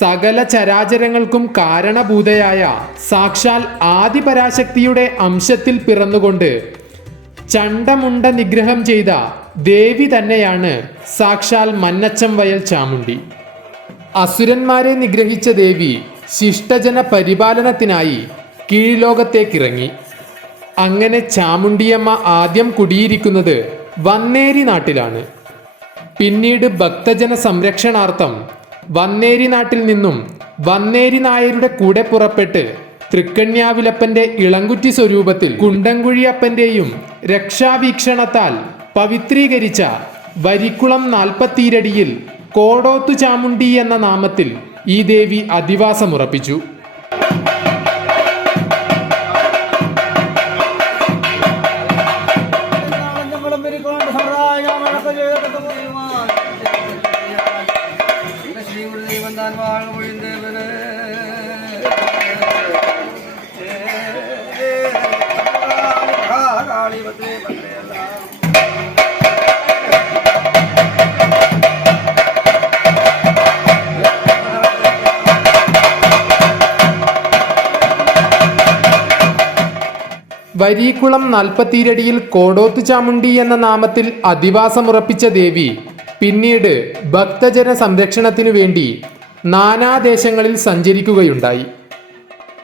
സകല ചരാചരങ്ങൾക്കും കാരണഭൂതയായ സാക്ഷാൽ ആദിപരാശക്തിയുടെ അംശത്തിൽ പിറന്നുകൊണ്ട് ചണ്ടമുണ്ട നിഗ്രഹം ചെയ്ത ദേവി തന്നെയാണ് സാക്ഷാൽ മന്നച്ചം വയൽ ചാമുണ്ടി അസുരന്മാരെ നിഗ്രഹിച്ച ദേവി ശിഷ്ടജന പരിപാലനത്തിനായി കീഴ്ലോകത്തേക്കിറങ്ങി. അങ്ങനെ ചാമുണ്ടിയമ്മ ആദ്യം കുടിയിരിക്കുന്നത് വന്നേരി നാട്ടിലാണ്. പിന്നീട് ഭക്തജന സംരക്ഷണാർത്ഥം വന്നേരി നാട്ടിൽ നിന്നും വന്നേരി നായരുടെ കൂടെ പുറപ്പെട്ട് തൃക്കണ്യാവിലപ്പന്റെ ഇളങ്കുറ്റി സ്വരൂപത്തിൽ കുണ്ടംകുഴിയപ്പന്റെയും രക്ഷാവീക്ഷണത്താൽ പവിത്രീകരിച്ച വരിക്കുളം നാൽപ്പത്തിരടിയിൽ കോടോത്തു ചാമുണ്ടി എന്ന നാമത്തിൽ ഈ ദേവി അധിവാസമുറപ്പിച്ചു. സമ്പ്രദായം വരീക്കുളം നാൽപ്പത്തിരടിയിൽ കോടോത്തു ചാമുണ്ടി എന്ന നാമത്തിൽ അധിവാസമുറപ്പിച്ച ദേവി പിന്നീട് ഭക്തജന സംരക്ഷണത്തിനു വേണ്ടി നാനാദേശങ്ങളിൽ സഞ്ചരിക്കുകയുണ്ടായി.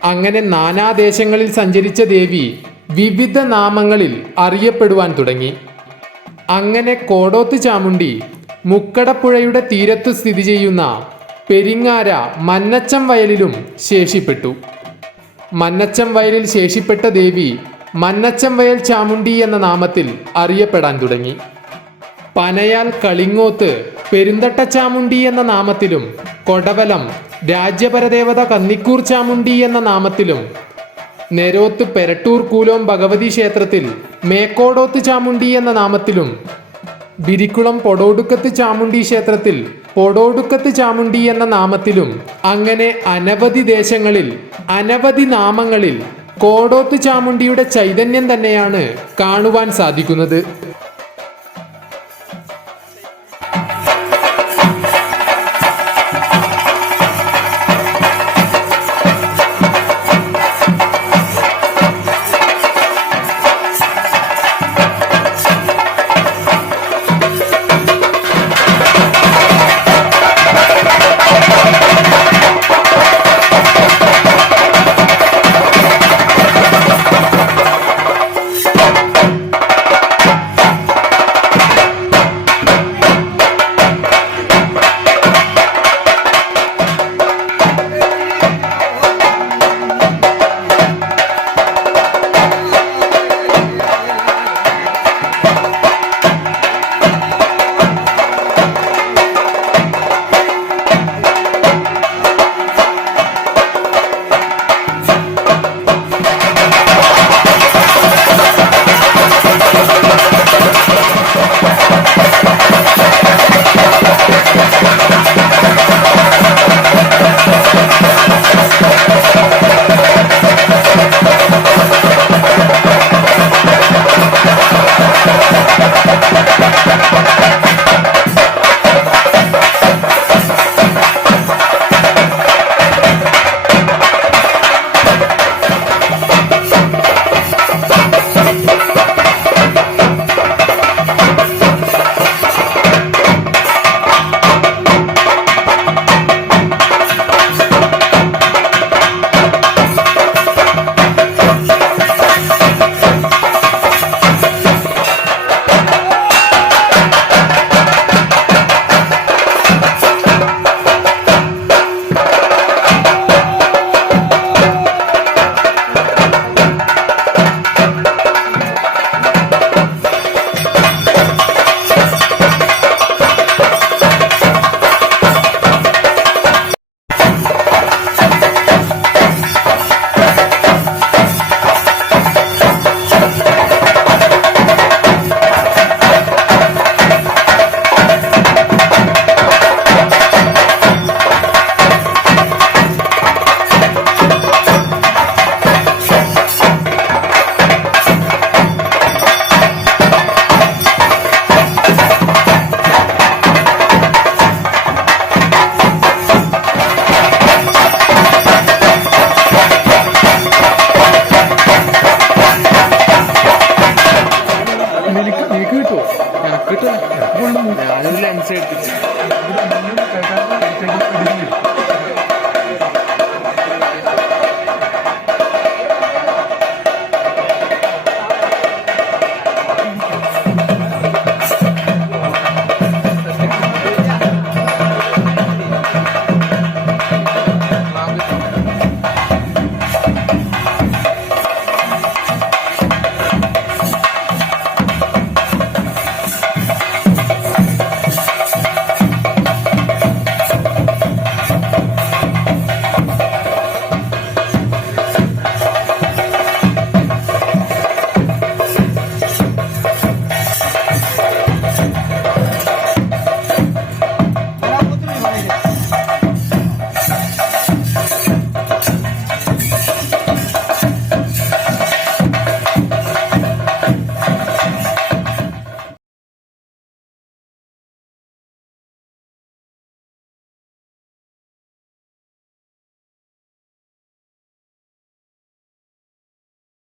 അങ്ങനെ നാനാദേശങ്ങളിൽ സഞ്ചരിച്ച ദേവി വിവിധ നാമങ്ങളിൽ അറിയപ്പെടുവാൻ തുടങ്ങി. അങ്ങനെ കോടോത്ത് ചാമുണ്ടി മുക്കടപ്പുഴയുടെ തീരത്ത് സ്ഥിതി ചെയ്യുന്ന പെരിങ്ങാര മന്നച്ചം വയലിലും ശേഷിപ്പെട്ടു. മന്നച്ചം വയലിൽ ശേഷിപ്പെട്ട ദേവി മന്നച്ചം വയൽ ചാമുണ്ടി എന്ന നാമത്തിൽ അറിയപ്പെടാൻ തുടങ്ങി. പനയാൽ കളിങ്ങോത്ത് പെരുന്തട്ട ചാമുണ്ടി എന്ന നാമത്തിലും കൊടവലം രാജ്യപരദേവത കന്നിക്കൂർ ചാമുണ്ടി എന്ന നാമത്തിലും നെരോത്ത് പെരട്ടൂർ കൂലോം ഭഗവതി ക്ഷേത്രത്തിൽ മേക്കോടോത്ത് ചാമുണ്ടി എന്ന നാമത്തിലും ബിരിക്കുളം പൊടോടുക്കത്ത് ചാമുണ്ടി ക്ഷേത്രത്തിൽ പൊടോടുക്കത്ത് ചാമുണ്ടി എന്ന നാമത്തിലും അങ്ങനെ അനവധി ദേശങ്ങളിൽ അനവധി നാമങ്ങളിൽ കോടോത്ത് ചാമുണ്ടിയുടെ ചൈതന്യം തന്നെയാണ് കാണുവാൻ സാധിക്കുന്നത്.